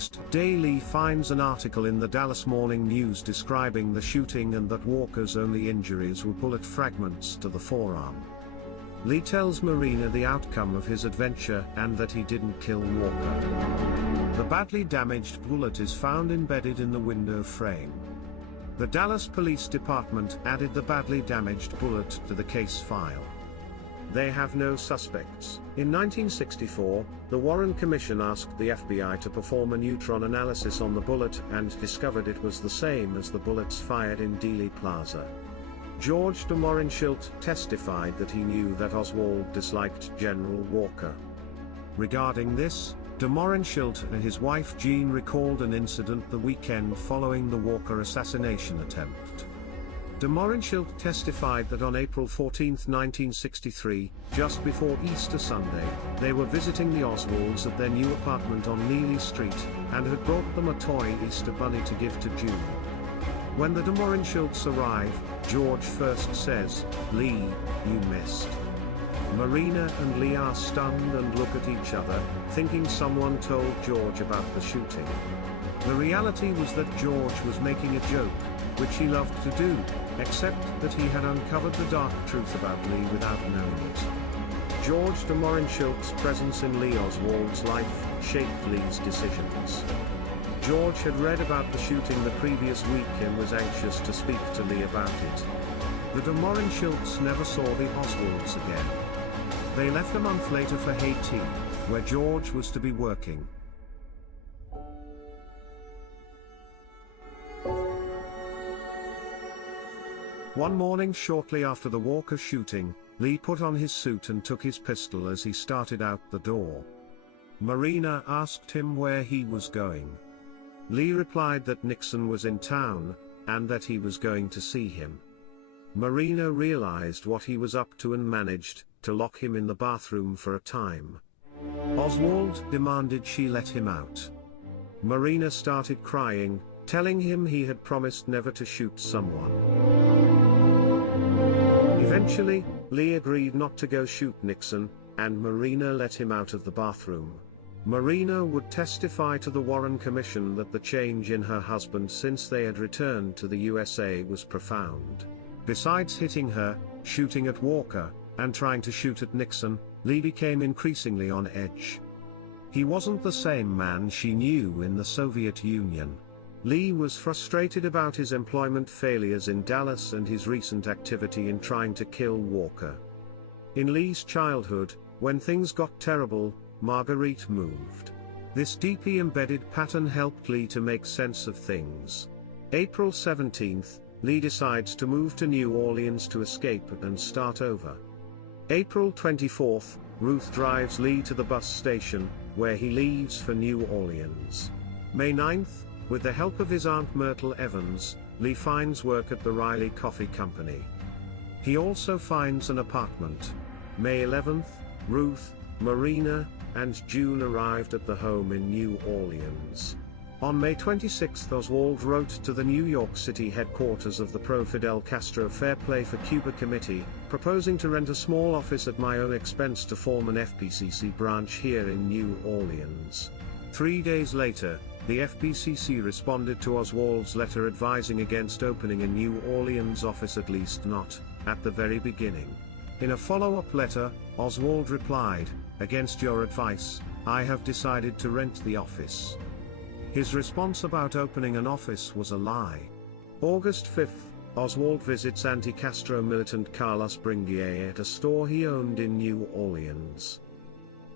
next day Lee finds an article in the Dallas Morning News describing the shooting and that Walker's only injuries were bullet fragments to the forearm. Lee tells Marina the outcome of his adventure and that he didn't kill Walker. The badly damaged bullet is found embedded in the window frame. The Dallas Police Department added the badly damaged bullet to the case file. They have no suspects. In 1964, the Warren Commission asked the FBI to perform a neutron analysis on the bullet and discovered it was the same as the bullets fired in Dealey Plaza. George de Mohrenschilts testified that he knew that Oswald disliked General Walker. Regarding this, de Mohrenschilts and his wife Jean recalled an incident the weekend following the Walker assassination attempt. De Mohrenschilts testified that on April 14, 1963, just before Easter Sunday, they were visiting the Oswalds at their new apartment on Neely Street, and had brought them a toy Easter bunny to give to June. When the de Mohrenschilts arrive, George first says, "Lee, you missed." Marina and Lee are stunned and look at each other, thinking someone told George about the shooting. The reality was that George was making a joke, which he loved to do, except that he had uncovered the dark truth about Lee without knowing it. George de Mohrenschilts' presence in Lee Oswald's life shaped Lee's decisions. George had read about the shooting the previous week and was anxious to speak to Lee about it. The de Mohrenschilts never saw the Oswalds again. They left a month later for Haiti, where George was to be working. One morning shortly after the Walker shooting, Lee put on his suit and took his pistol as he started out the door. Marina asked him where he was going. Lee replied that Nixon was in town, and that he was going to see him. Marina realized what he was up to and managed to lock him in the bathroom for a time. Oswald demanded she let him out. Marina started crying, telling him he had promised never to shoot someone. Eventually, Lee agreed not to go shoot Nixon, and Marina let him out of the bathroom. Marina would testify to the Warren Commission that the change in her husband since they had returned to the USA was profound. Besides hitting her, shooting at Walker, and trying to shoot at Nixon, Lee became increasingly on edge. He wasn't the same man she knew in the Soviet Union. Lee was frustrated about his employment failures in Dallas and his recent activity in trying to kill Walker. In Lee's childhood, when things got terrible, Marguerite moved. This deeply embedded pattern helped Lee to make sense of things. April 17th, Lee decides to move to New Orleans to escape and start over. April 24th, Ruth drives Lee to the bus station, where he leaves for New Orleans. May 9th, with the help of his Aunt Myrtle Evans, Lee finds work at the Riley Coffee Company. He also finds an apartment. May 11th, Ruth, Marina, and June arrived at the home in New Orleans. On May 26, Oswald wrote to the New York City headquarters of the pro-Fidel Castro Fair Play for Cuba Committee, proposing to rent a small office at my own expense to form an FPCC branch here in New Orleans. 3 days later, the FPCC responded to Oswald's letter advising against opening a New Orleans office, at least not at the very beginning. In a follow-up letter, Oswald replied, "Against your advice, I have decided to rent the office." His response about opening an office was a lie. August 5th, Oswald visits anti-Castro militant Carlos Bringuier at a store he owned in New Orleans.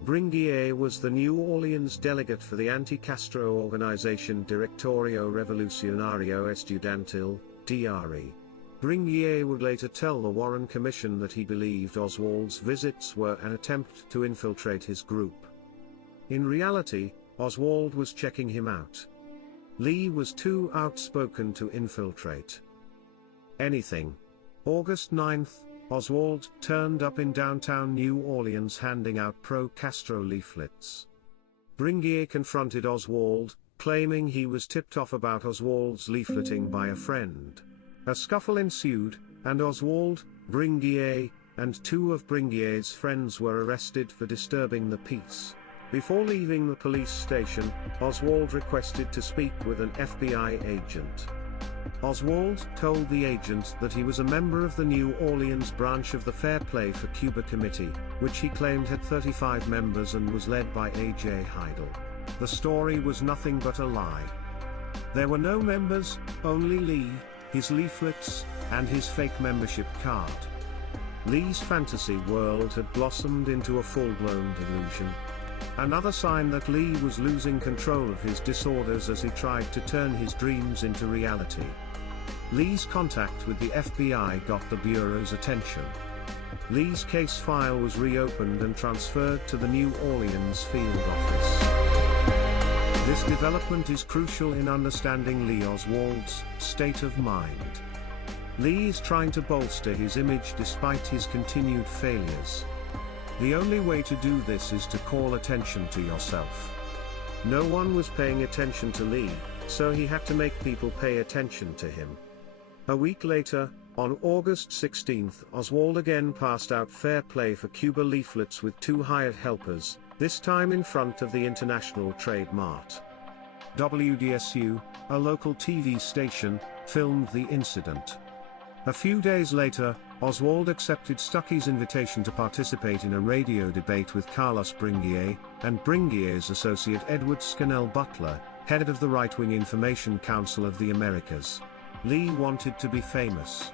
Bringuier was the New Orleans delegate for the anti-Castro organization Directorio Revolucionario Estudiantil, DRE. Bringuier would later tell the Warren Commission that he believed Oswald's visits were an attempt to infiltrate his group. In reality, Oswald was checking him out. Lee was too outspoken to infiltrate anything. August 9th, Oswald turned up in downtown New Orleans handing out pro-Castro leaflets. Bringuier confronted Oswald, claiming he was tipped off about Oswald's leafleting by a friend. A scuffle ensued, and Oswald, Bringuier, and two of Bringuier's friends were arrested for disturbing the peace. Before leaving the police station, Oswald requested to speak with an FBI agent. Oswald told the agent that he was a member of the New Orleans branch of the Fair Play for Cuba Committee, which he claimed had 35 members and was led by A.J. Heidel. The story was nothing but a lie. There were no members, only Lee, his leaflets, and his fake membership card. Lee's fantasy world had blossomed into a full-blown delusion. Another sign that Lee was losing control of his disorders as he tried to turn his dreams into reality. Lee's contact with the FBI got the Bureau's attention. Lee's case file was reopened and transferred to the New Orleans field office. This development is crucial in understanding Lee Oswald's state of mind. Lee is trying to bolster his image despite his continued failures. The only way to do this is to call attention to yourself. No one was paying attention to Lee, so he had to make people pay attention to him. A week later, on August 16, Oswald again passed out Fair Play for Cuba leaflets with 2 hired helpers, this time in front of the International Trade Mart. WDSU, a local TV station, filmed the incident. A few days later, Oswald accepted Stuckey's invitation to participate in a radio debate with Carlos Bringuier, and Bringuier's associate Edward Scannell Butler, head of the Right-Wing Information Council of the Americas. Lee wanted to be famous.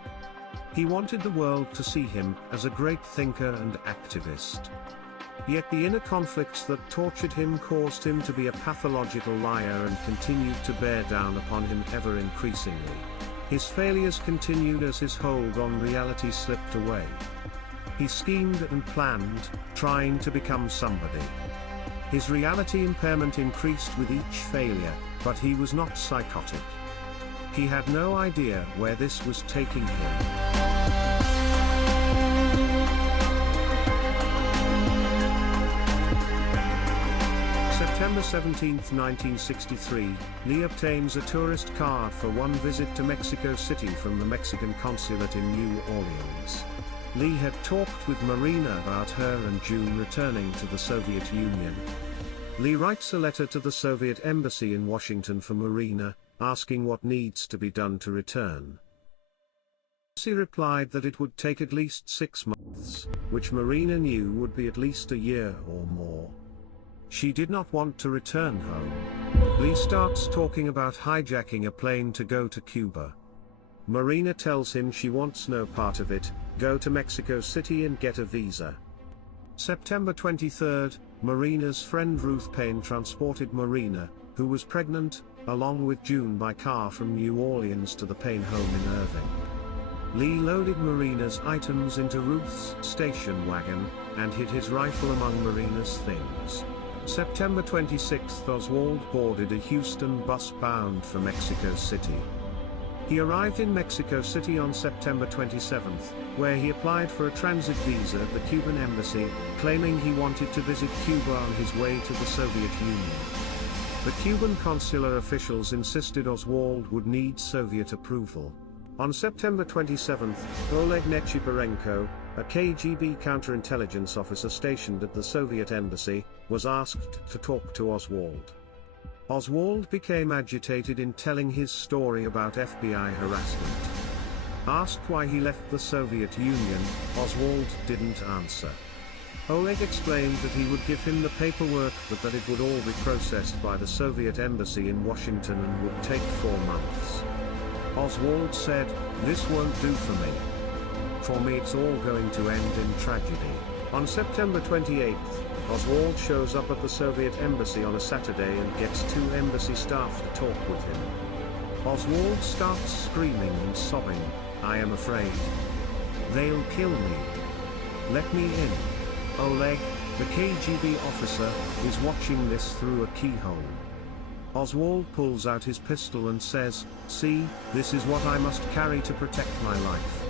He wanted the world to see him as a great thinker and activist. Yet the inner conflicts that tortured him caused him to be a pathological liar and continued to bear down upon him ever increasingly. His failures continued as his hold on reality slipped away. He schemed and planned, trying to become somebody. His reality impairment increased with each failure, but he was not psychotic. He had no idea where this was taking him. September 17, 1963, Lee obtains a tourist card for one visit to Mexico City from the Mexican consulate in New Orleans. Lee had talked with Marina about her and June returning to the Soviet Union. Lee writes a letter to the Soviet embassy in Washington for Marina, asking what needs to be done to return. She replied that it would take at least 6 months, which Marina knew would be at least a year or more. She did not want to return home. Lee starts talking about hijacking a plane to go to Cuba. Marina tells him she wants no part of it, go to Mexico City and get a visa. September 23, Marina's friend Ruth Payne transported Marina, who was pregnant, along with June by car from New Orleans to the Payne home in Irving. Lee loaded Marina's items into Ruth's station wagon, and hid his rifle among Marina's things. September 26, Oswald boarded a Houston bus bound for Mexico City. He arrived in Mexico City on September 27, where he applied for a transit visa at the Cuban embassy, claiming he wanted to visit Cuba on his way to the Soviet Union. The Cuban consular officials insisted Oswald would need Soviet approval. On September 27, Oleg Nechiporenko, a KGB counterintelligence officer stationed at the Soviet embassy, was asked to talk to Oswald. Oswald became agitated in telling his story about FBI harassment. Asked why he left the Soviet Union, Oswald didn't answer. Oleg explained that he would give him the paperwork but that it would all be processed by the Soviet embassy in Washington and would take 4 months. Oswald said, "This won't do for me. For me it's all going to end in tragedy." On September 28, Oswald shows up at the Soviet embassy on a Saturday and gets 2 embassy staff to talk with him. Oswald starts screaming and sobbing, "I am afraid. They'll kill me. Let me in." Oleg, the KGB officer, is watching this through a keyhole. Oswald pulls out his pistol and says, "See, this is what I must carry to protect my life."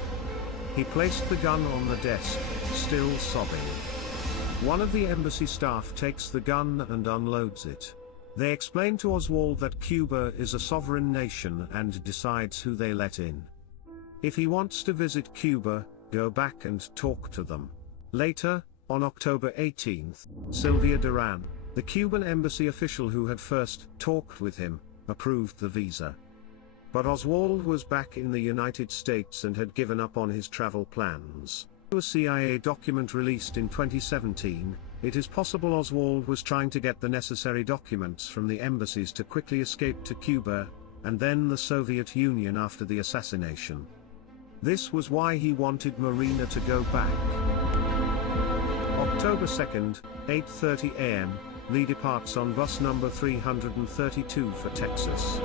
He placed the gun on the desk, still sobbing. One of the embassy staff takes the gun and unloads it. They explain to Oswald that Cuba is a sovereign nation and decides who they let in. If he wants to visit Cuba, go back and talk to them. Later, on October 18, Sylvia Duran, The Cuban embassy official who had first talked with him approved the visa. But Oswald was back in the United States and had given up on his travel plans. A CIA document released in 2017, it is possible Oswald was trying to get the necessary documents from the embassies to quickly escape to Cuba, and then the Soviet Union after the assassination. This was why he wanted Marina to go back. October 2nd, 8:30 a.m., Lee departs on bus number 332 for Texas.